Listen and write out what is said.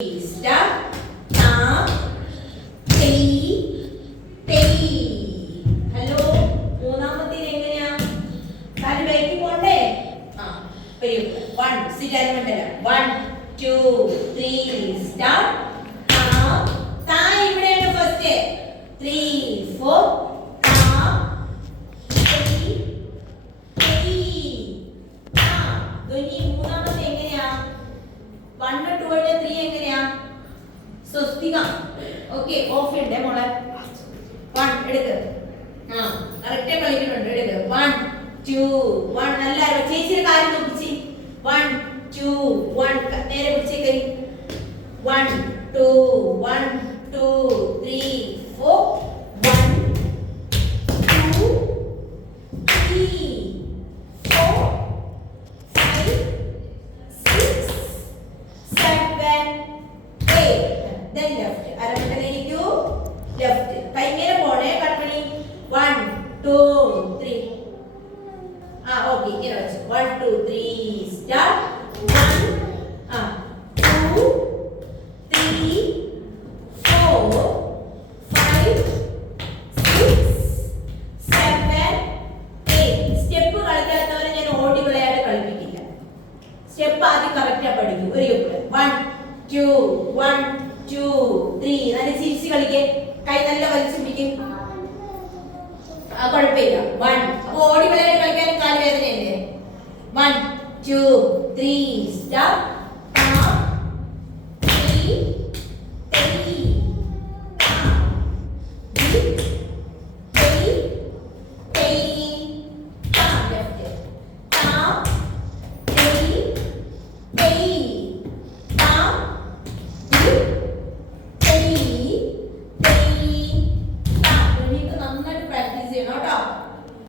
Start. Hello മൂന്നാമത്തെ എങ്ങനെയാ കാല് ബാക്കി പോണ്ടേ വരൂ 1 സിറ്റ് ആരംഭിക്കല 1 2 3 സ്റ്റാർട്ട് താ ഇവിടെയാണ് ഫസ്റ്റ് 3 4 ധ്വനി മൂന്നാമത്തെ എങ്ങനെയാ 1 2 3 എങ്ങനെയാ സ്വസ്തിക ഓക്കേ ഓഫ് ഇടേ മോളെ 1 എടുക്ക് കറക്റ്റ് കളിക്കുന്നുണ്ട് എടുക്ക് 1 2 1 നല്ല ചേച്ചിയുടെ കാര്യം നോക്കിച്ചി 1 2 1 നേരെ പിടിച്ചേക്ക് 1 2 1 2 3 4 1 2 3 4 then left അരമണ്ടലിരിക്കൂ left കൈമേലെ പോണേ കൺമണി 1 2 3 ഓക്കേ ഇങ്ങനെ വെച്ച് 1 2 3 സ്റ്റാർട്ട് 1 2 3 4 5 6 7 8 സ്റ്റെപ്പ് കളിക്കാത്തവരെ ഞാൻ ഓടി വിളയാട് കളിപ്പിക്കില്ല സ്റ്റെപ്പ് ആദ്യം കറക്റ്റാ പഠിക്കൂ ഒരു 1 2 1 2 3 നല്ല ചിരിച്ച് കളിക്കേ കൈ നല്ല വലിച്ചു പിടിക്കും കുഴപ്പമില്ല 1 അപ്പോൾ ഓടി വിളയാട് കളിക്കാൻ കാല് വേദനയല്ലേ 1 2 3 സ്റ്റാർട്ട്